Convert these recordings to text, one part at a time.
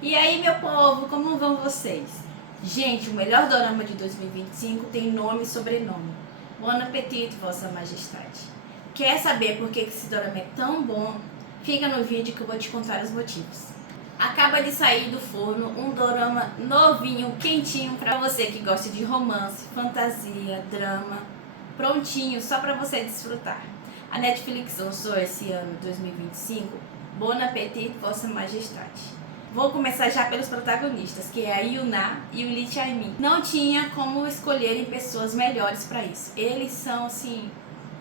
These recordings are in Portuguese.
E aí, meu povo, como vão vocês? Gente, o melhor dorama de 2025 tem nome e sobrenome. Bon appetit, Vossa Majestade. Quer saber por que esse dorama é tão bom? Fica no vídeo que eu vou te contar os motivos. Acaba de sair do forno um dorama novinho, quentinho, pra você que gosta de romance, fantasia, drama. Prontinho, só pra você desfrutar. A Netflix lançou esse ano, 2025, Bon appetit, Vossa Majestade. Vou começar já pelos protagonistas, que é a Yuna e o Lee Chae-min. Não tinha como escolherem pessoas melhores para isso. Eles são, assim,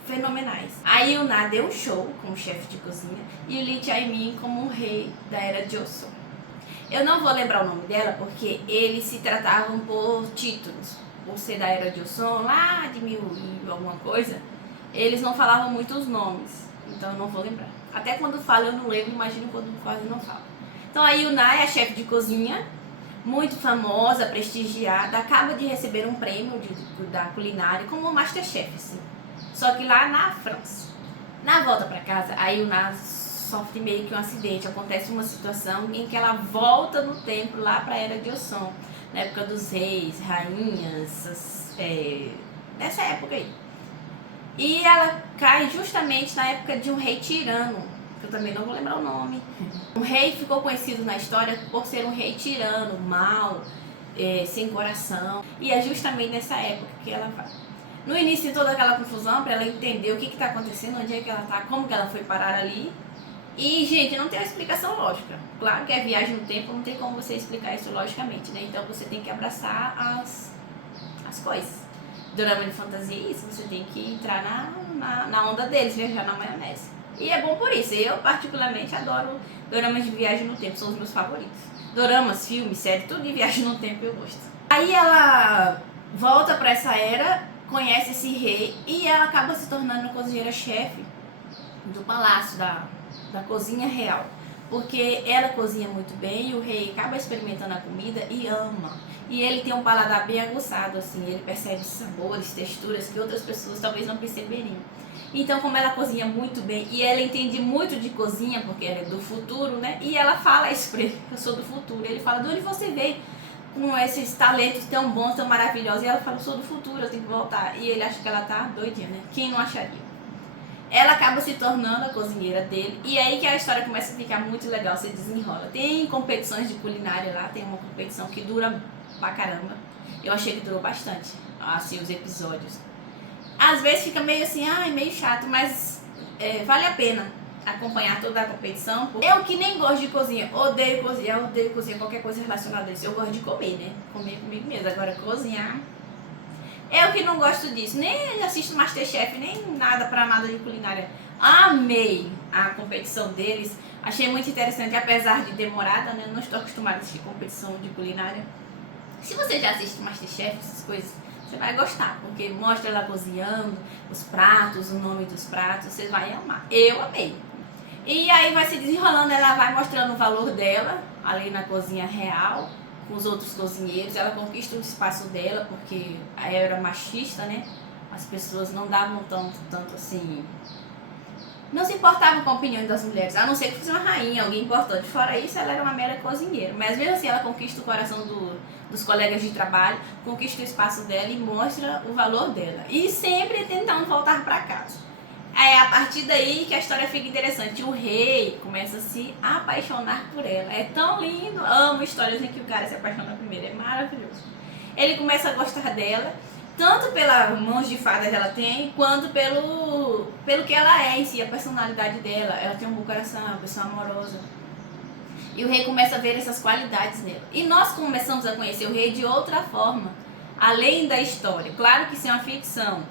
fenomenais. A Yuna deu um show como chefe de cozinha e o Lee Chae-min como um rei da era Joseon. Eu não vou lembrar o nome dela porque eles se tratavam por títulos. Por ser da era Joseon, lá de mil e alguma coisa, eles não falavam muito os nomes. Então eu não vou lembrar. Até quando falo eu não lembro, imagino quando quase não falo. Então a Yuna é a chefe de cozinha, muito famosa, prestigiada, acaba de receber um prêmio da culinária como Masterchef, assim. Só que lá na França. Na volta para casa, a Yuna sofre meio que um acidente, acontece uma situação em que ela volta no tempo lá para a Era de Joseon, na época dos reis, rainhas, nessa época aí. E ela cai justamente na época de um rei tirano, que eu também não vou lembrar o nome. Um rei ficou conhecido na história por ser um rei tirano, mau, sem coração. E é justamente nessa época que ela vai. No início de toda aquela confusão, para ela entender o que está acontecendo, onde é que ela está, como que ela foi parar ali. E, gente, não tem uma explicação lógica. Claro que é viagem no tempo, não tem como você explicar isso logicamente, né? Então você tem que abraçar as coisas. Dorama de fantasia é isso, você tem que entrar na onda deles, viajar na maionese. E é bom por isso, eu particularmente adoro doramas de viagem no tempo, são os meus favoritos. Doramas, filmes, séries, tudo de viagem no tempo eu gosto. Aí ela volta pra essa era, conhece esse rei e ela acaba se tornando cozinheira-chefe do palácio, da cozinha real. Porque ela cozinha muito bem e o rei acaba experimentando a comida e ama. E ele tem um paladar bem aguçado, assim, ele percebe sabores, texturas que outras pessoas talvez não perceberiam. Então, como ela cozinha muito bem e ela entende muito de cozinha, porque ela é do futuro, né? E ela fala isso pra ele, eu sou do futuro. Ele fala, de onde você veio com esses talentos tão bons, tão maravilhosos? E ela fala, eu sou do futuro, eu tenho que voltar. E ele acha que ela tá doidinha, né? Quem não acharia? Ela acaba se tornando a cozinheira dele. E aí que a história começa a ficar muito legal, se desenrola. Tem competições de culinária lá, tem uma competição que dura pra caramba. Eu achei que durou bastante, assim, os episódios. Às vezes fica meio assim, meio chato, mas vale a pena acompanhar toda a competição. Eu que nem gosto de cozinha, odeio cozinhar, qualquer coisa relacionada a isso. Eu gosto de comer, né? Comer comigo mesmo. Agora cozinhar, eu que não gosto disso, nem assisto Masterchef, nem nada pra nada de culinária. Amei a competição deles, achei muito interessante, apesar de demorada, né? Não estou acostumada a assistir competição de culinária. Se você já assiste Masterchef, essas coisas, você vai gostar, porque mostra ela cozinhando, os pratos, o nome dos pratos, você vai amar. Eu amei. E aí vai se desenrolando, ela vai mostrando o valor dela, ali na cozinha real, com os outros cozinheiros. Ela conquista o espaço dela, porque a era machista, né? As pessoas não davam tanto assim... Não se importavam com a opinião das mulheres, a não ser que fosse uma rainha, alguém importante. Fora isso, ela era uma mera cozinheira. Mas mesmo assim, ela conquista o coração dos colegas de trabalho, conquista o espaço dela e mostra o valor dela. E sempre tentando voltar para casa. É a partir daí que a história fica interessante. O rei começa a se apaixonar por ela. É tão lindo. Amo histórias em que o cara se apaixona primeiro. É maravilhoso. Ele começa a gostar dela, tanto pelas mãos de fada que ela tem, quanto pelo que ela é em si, a personalidade dela. Ela tem um bom coração, uma pessoa amorosa. E o rei começa a ver essas qualidades nela. E nós começamos a conhecer o rei de outra forma, além da história. Claro que isso é uma ficção.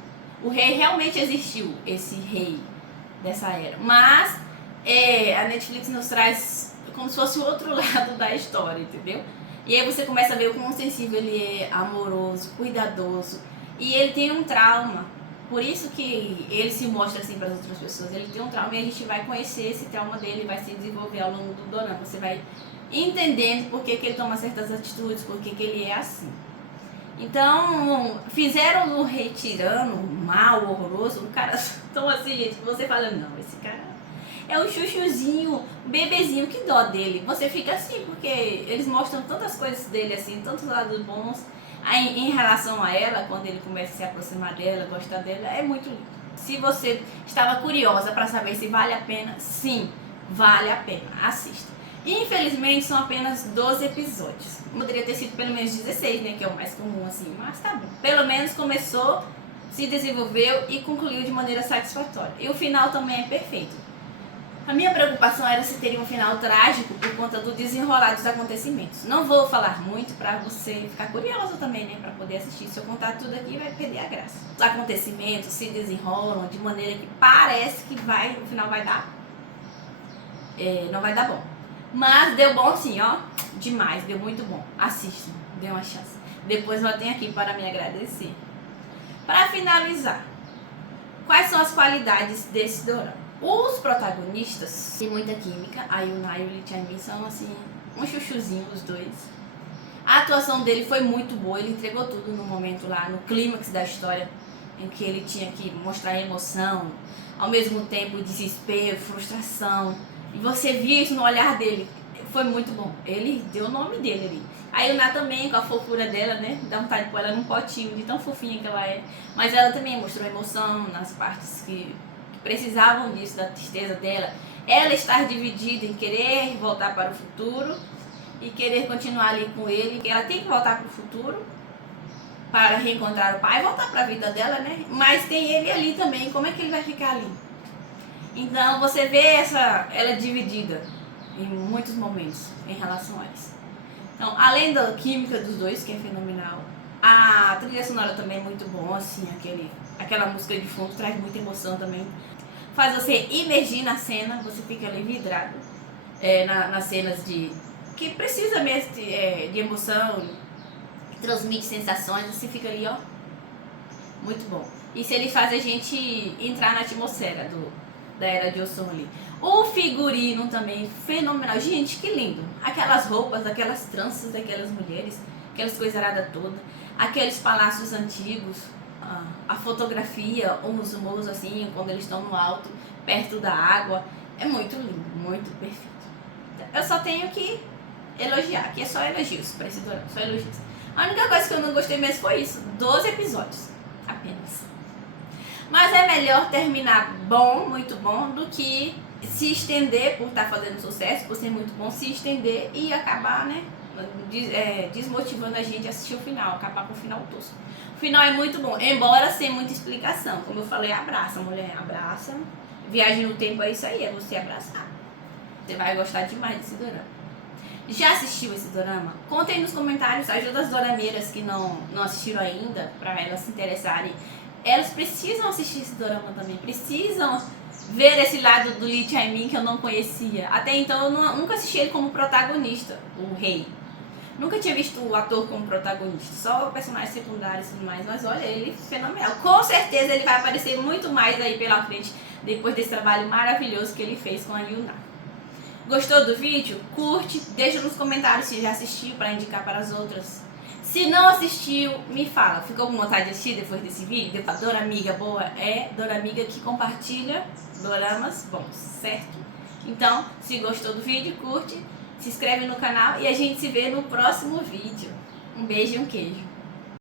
O rei realmente existiu, esse rei dessa era. Mas a Netflix nos traz como se fosse o outro lado da história, entendeu? E aí você começa a ver o quão sensível ele é, amoroso, cuidadoso. E ele tem um trauma. Por isso que ele se mostra assim para as outras pessoas. Ele tem um trauma e a gente vai conhecer esse trauma dele, vai se desenvolver ao longo do dorama. Você vai entendendo por que ele toma certas atitudes, por que ele é assim. Então, fizeram o rei tirano, mal, horroroso, um cara tão assim, gente, que você fala, não, esse cara... É um chuchuzinho, um bebezinho, que dó dele. Você fica assim, porque eles mostram tantas coisas dele assim, tantos lados bons. Aí, em relação a ela, quando ele começa a se aproximar dela, gostar dela, é muito lindo. Se você estava curiosa para saber se vale a pena, sim, vale a pena, assista. Infelizmente são apenas 12 episódios. Poderia ter sido pelo menos 16, né, que é o mais comum assim, mas tá bom. Pelo menos começou, se desenvolveu e concluiu de maneira satisfatória. E o final também é perfeito. A minha preocupação era se teria um final trágico por conta do desenrolar dos acontecimentos. Não vou falar muito para você ficar curiosa também, né, para poder assistir. Se eu contar tudo aqui, vai perder a graça. Os acontecimentos se desenrolam de maneira que parece que o final vai dar, não vai dar bom. Mas deu bom sim, ó, demais, deu muito bom. Assistam, dê uma chance. Depois voltem aqui para me agradecer. Para finalizar, quais são as qualidades desse dorama? Os protagonistas têm muita química. A Yuna e o Lee Chae-min são assim, um chuchuzinho os dois. A atuação dele foi muito boa, ele entregou tudo no momento lá, no clímax da história, em que ele tinha que mostrar emoção, ao mesmo tempo desespero, frustração. E você via isso no olhar dele, foi muito bom. Ele deu o nome dele ali. A Yuna também, com a fofura dela, né? Dá vontade de pôr ela num potinho, de tão fofinha que ela é. Mas ela também mostrou emoção nas partes que precisavam disso, da tristeza dela. Ela estar dividida em querer voltar para o futuro e querer continuar ali com ele. Ela tem que voltar para o futuro para reencontrar o pai, voltar para a vida dela, né? Mas tem ele ali também, como é que ele vai ficar ali? Então você vê ela dividida em muitos momentos em relação a isso. Então, além da química dos dois, que é fenomenal, a trilha sonora também é muito bom, assim, aquela música de fundo traz muita emoção também. Faz você imergir na cena, você fica ali vidrado nas cenas que precisa mesmo de emoção, que transmite sensações, você fica ali, ó, muito bom. Isso ele faz a gente entrar na atmosfera da Era de Joseon ali. O figurino também fenomenal. Gente, que lindo. Aquelas roupas, aquelas tranças daquelas mulheres, aquelas coisaradas todas, aqueles palácios antigos, a fotografia, os morros assim, quando eles estão no alto, perto da água. É muito lindo, muito perfeito. Eu só tenho que elogiar, que é só elogios para esse dorama, só elogios. A única coisa que eu não gostei mesmo foi isso, 12 episódios, apenas. Mas é melhor terminar bom, muito bom, do que se estender por estar fazendo sucesso, por ser muito bom, se estender e acabar, né, desmotivando a gente a assistir o final, acabar com o final tosco. O final é muito bom, embora sem muita explicação. Como eu falei, abraça, mulher, abraça. Viagem no tempo é isso aí, é você abraçar. Você vai gostar demais desse dorama. Já assistiu esse dorama? Contem nos comentários, ajuda as dorameiras que não assistiram ainda, para elas se interessarem. Elas precisam assistir esse dorama também, precisam ver esse lado do Lee Chae-min que eu não conhecia. Até então eu nunca assisti ele como protagonista, o rei. Nunca tinha visto o ator como protagonista, só personagens secundários e tudo mais, mas olha, ele é fenomenal. Com certeza ele vai aparecer muito mais aí pela frente, depois desse trabalho maravilhoso que ele fez com a Yuna. Gostou do vídeo? Curte, deixa nos comentários se já assistiu para indicar para as outras. Se não assistiu, me fala. Ficou com vontade de assistir depois desse vídeo? Doramiga boa é Doramiga que compartilha doramas bons, certo? Então, se gostou do vídeo, curte, se inscreve no canal e a gente se vê no próximo vídeo. Um beijo e um queijo.